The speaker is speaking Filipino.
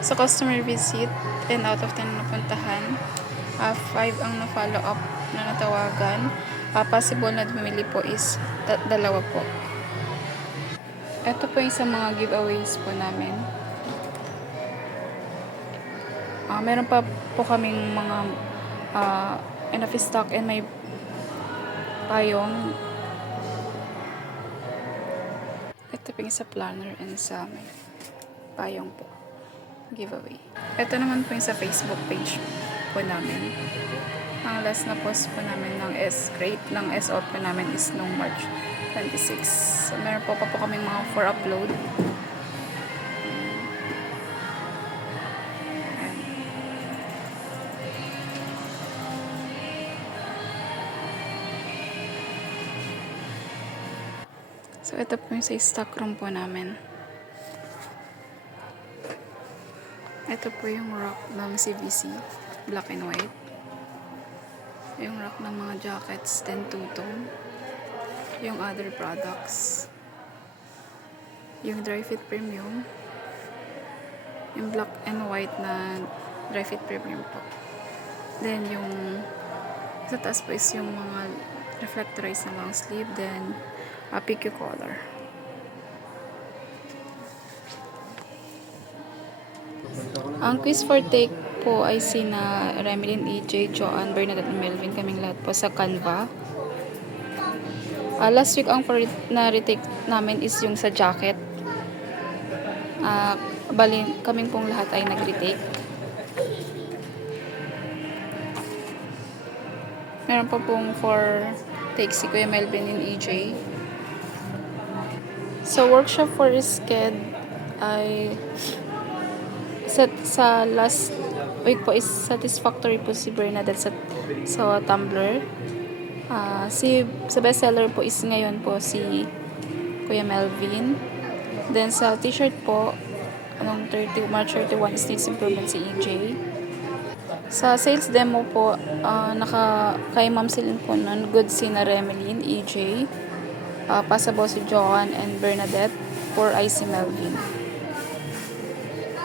Sa customer visit, 10 out of 10 na napuntahan. 5 ang na-follow up na natawagan. Possible na bumili po is dalawa po. Ito po yung sa mga giveaways po namin. Meron pa po kaming mga enough stock and may payong. Ito po yung sa planner and sa may payong po. Giveaway. Ito naman po yung sa Facebook page po namin. Ang last na post po namin ng S-Crate ng S-Out po namin is nung March 26. So, meron po pa po kaming mga for upload. So, ito po yung sa stock room po namin. Ito po yung rack ng CVC, black and white. Yung rack ng mga jackets, 10 two-tone. Yung other products. Yung dry fit premium. Yung black and white na dry fit premium po. Then yung sa taas po is yung mga reflectorized na long sleeve. Then PQ color. Ang quiz for take po ay sina Remelin, EJ, Joanne, Bernadette, at Melvin. Kaming lahat po sa Canva. Last week ang na-retake namin is yung sa jacket. Bali, kaming pong lahat ay nag-retake. Meron pa pong for take si Kuya Melvin and EJ. So, workshop for SCED ay sa last week po is satisfactory po si Bernadette sa Tumblr. Sa bestseller po is ngayon po si Kuya Melvin. Then sa t-shirt po, March 31 is needs improvement si EJ. Sa sales demo po, kay Ma'am Celine po nun, good si na Remelin, EJ. Passable si Joanne and Bernadette, for IC Melvin.